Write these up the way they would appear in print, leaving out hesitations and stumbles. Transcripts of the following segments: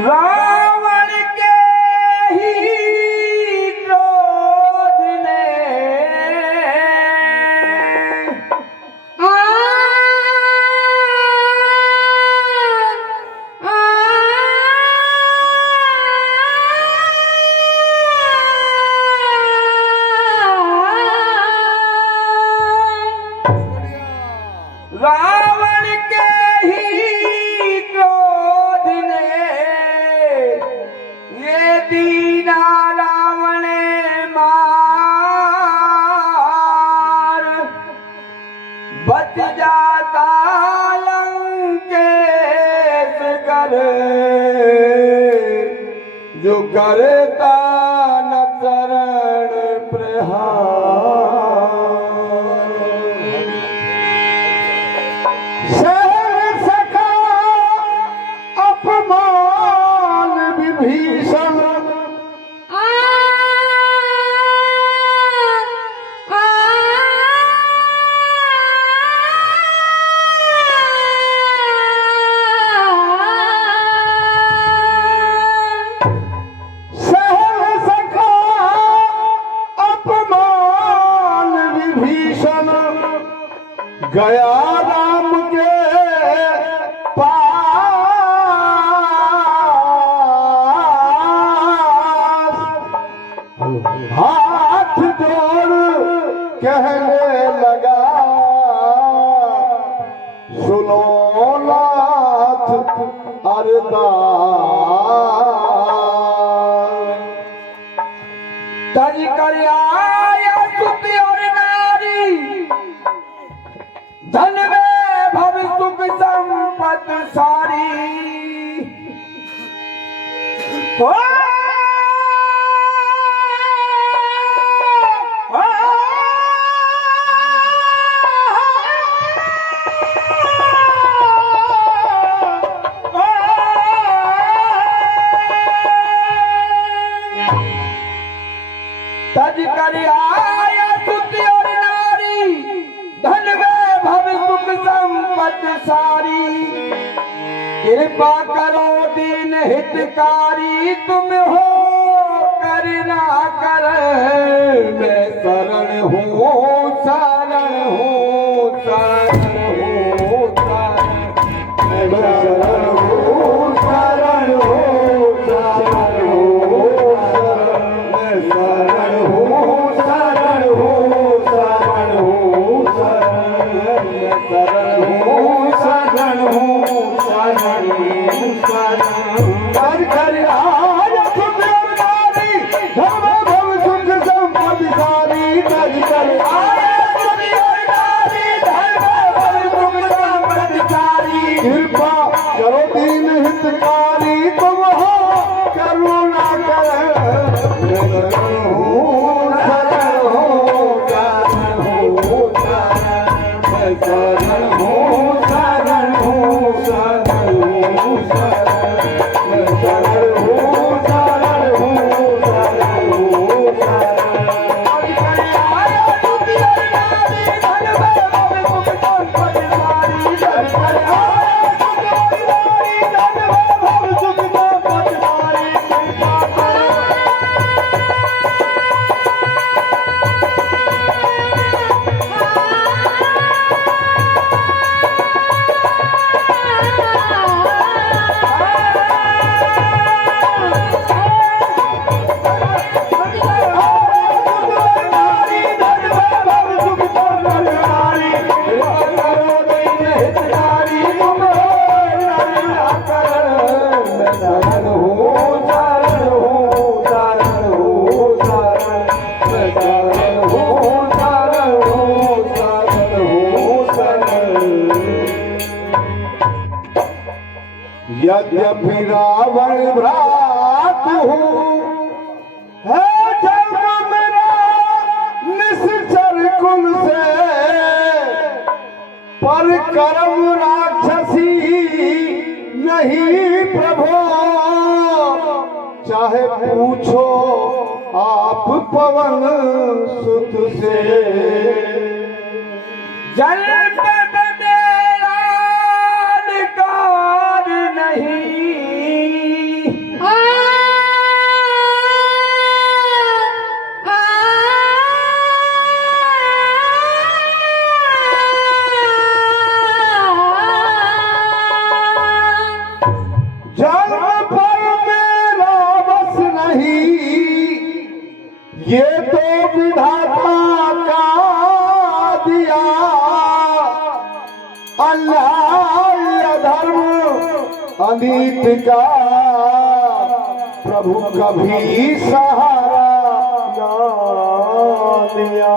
रावण के ही क्रोध ने रावण के ही क्रोध ने ये दीना रावण मार बच जाता लंकेश कर जो करता न चरण प्रहार भीषण सहन सका अपमान विभीषण गया राम के हाथ जोड़ कहने लगा सुनो नाथ अरदास तज कर आया सुत और नारी धन वैभव सुख संपत सारी तज कर आया सुत और नारी धन वैभव सुख संपत सारी कृपा करो दीन हितकारी तुम हो करना कर मैं शरण हूँ शरण हूँ शरण हूँ मैं शरण हूँ शरण हूँ शरण हूँ मैं शरण हूँ शरण हूँ शरण हूँ शरण हूँ शरण हूँ शरण हूँ कर कर आया सुख नारी धन भव सुख संपत्ति सारी कर कर आया सुख नारी धन भव सुख संपत्ति सारी कृपा करो दीन हितकारी तुम हो करुणा कर मैं शरण हूँ शरण हूँ शरण हूँ मैं शरण हूँ शरण हूँ शरण हूँ मैं शरण हूँ शरण हूँ शरण हूँ आया सुख और नारी धन वैभव सुख संपत्ति सारी आया सुख और नारी धन वैभव सुख संपत्ति सारी कृपा करो यद्यपि रावण भ्रात हूँ है जन्म मेरा निश्चर कुल से पर कर्म राक्षसी नहीं प्रभो चाहे पूछो आप पवन सुत से जल पे मेरा अधिकार अनीत का प्रभु कभी सहारा ना दिया।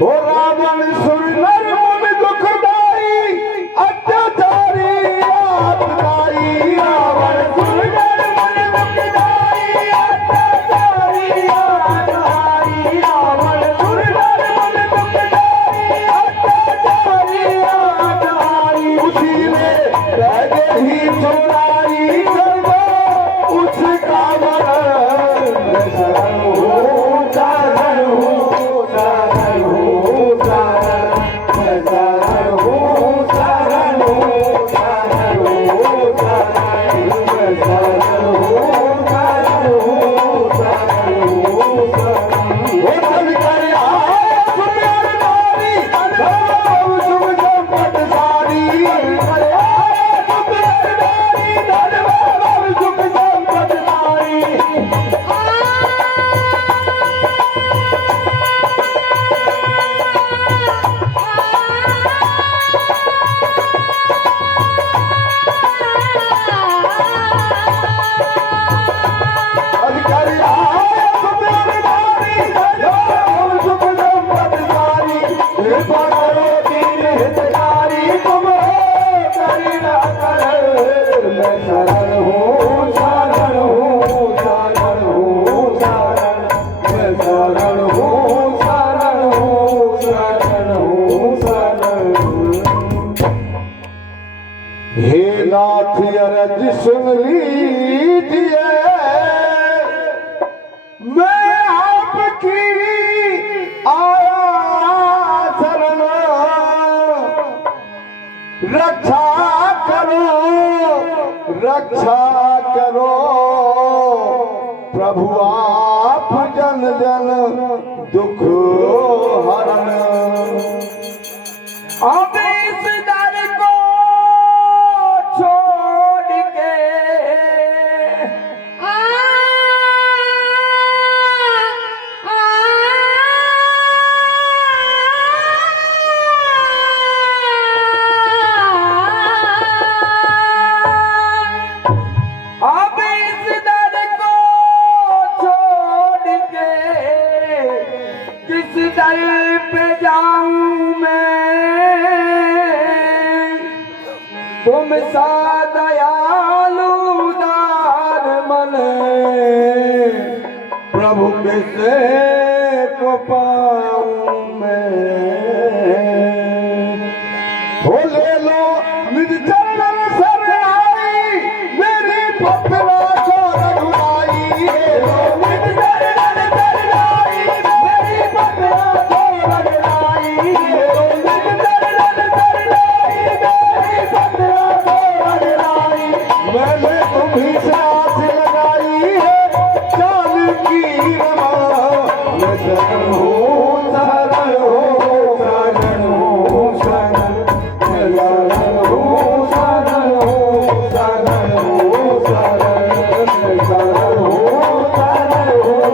हो रावण सुर नर मुनि दुखदाई अत्याचारी आतताई। रावण सुर नर मुनि दुखदाई अत्याचारी आतताई। रावण सुर नर मुनि दुखदाई अत्याचारी आतताई। उसी ने लगे ही चुराई करना उसका मरण। शरण हो शरण हो शरण हो शरण शरण हो शरण हो शरण हो शरण शरण हो शरण हो शरण हो शरण। वो चल कर आए सुमेर नारी धर्म शुभ संपत सारी। कर आए सुमेर नारी धर्म शुभ संपत सारी। अधिकारी आए सुमेर नारी धर्म शुभ संपत सारी। कृपा करो दीन हितकारी तुम हो करी ना कर। मैं शरण हूँ शरण हूँ शरण हूँ शरण। मैं शरण हूँ शरण हूँ शरण हूँ शरण। हे नाथ अरज सुन लीजिए मैं आपकी आया शरण। रक्षा करो रक्षा करो प्रभु आप जन जन दुख हरण। अब इस दर को छोड़ के अब इस दर को छोड़ के किस दर पे जाऊं मैं। तुम सा दयालु दार मन प्रभु किसे को पाऊं मैं। हो ले लो निज चरण सर आई मेरी पत्रा को रघुराई। ले लो निज चरण सर आई मेरी पत्रा को रघुराई। ले लो निज चरण सर आई मेरी पत्रा को रघुराई। मैंने तुम्हीं से आस लगाई है चाल की रमा। मैं शरण हूँ शरण हूँ शरण हूँ शरण। मैं शरण हूँ शरण हूँ शरण हूँ शरण। मैं शरण हूँ शरण हूँ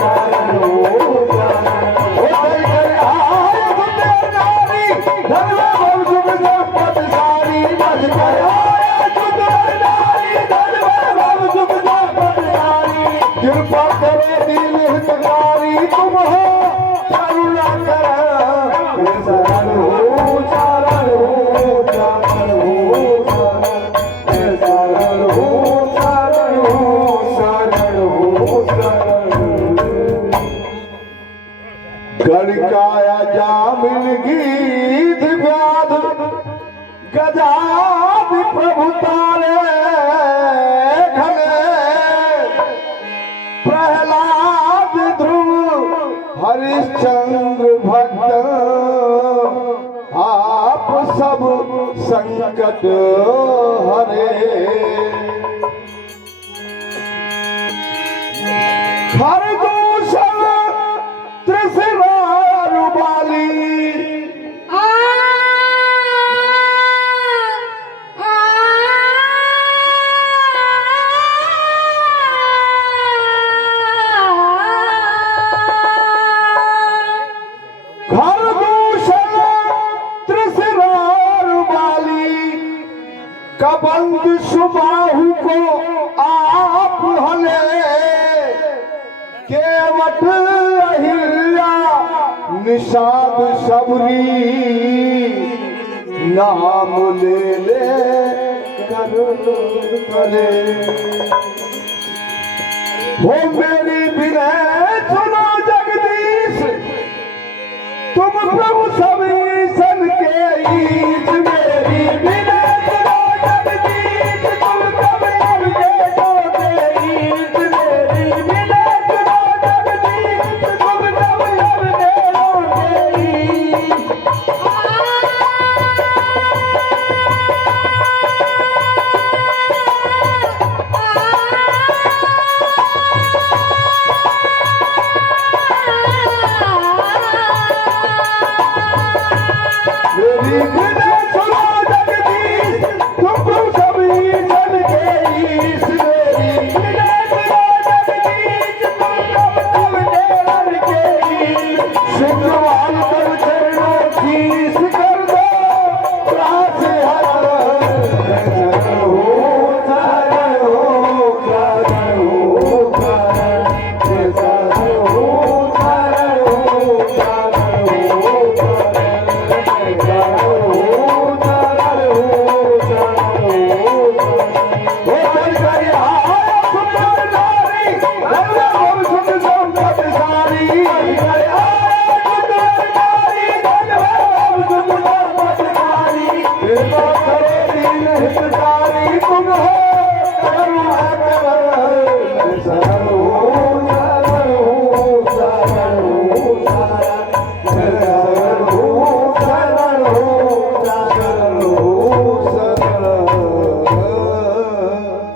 शरण हूँ शरण। ओ चल कर आए सुमेर नारी धर्म शुभ संपत सारी। बज कर आए सुमेर नारी धर्म शुभ संपत सारी। कृपा करे दीन हितकारी तुम हो करुणा कर। मैं शरण हूँ शरण हूँ शरण हूँ शरण। मैं शरण हूँ शरण हूँ शरण हूँ शरण। गणकाया जामिन गीत व्याध गजादि प्रभु तारे घने। प्रहलाद ध्रुव हरिश्चंद्र भक्त आप सब संकट हरे। खरदूषण त्रिशिरार बाली कबंद सुबाहु को आप हले केवट अहिल्या निषाद सबरी नाम ले ले करे हो मेरी विनय सुनो जगदीश तुम प्रभु सब ईसन के ईश मेरी विनय सुनो जगदीश तुम प्रभु सब के ईश मेरी विनय सुनो जगदीश तुम प्रभु सब के ईश मेरी विनय सुनो जगदीश तुम प्रभु सब ईसन के ईश मेरी विनय सुनो जगदीश तुम प्रभु सब के ईश सिद्धवान कर चरणों शीश कर दो प्रास हर हो शरण हो शरण हो शरण हो शरण हो शरण हो तुम हो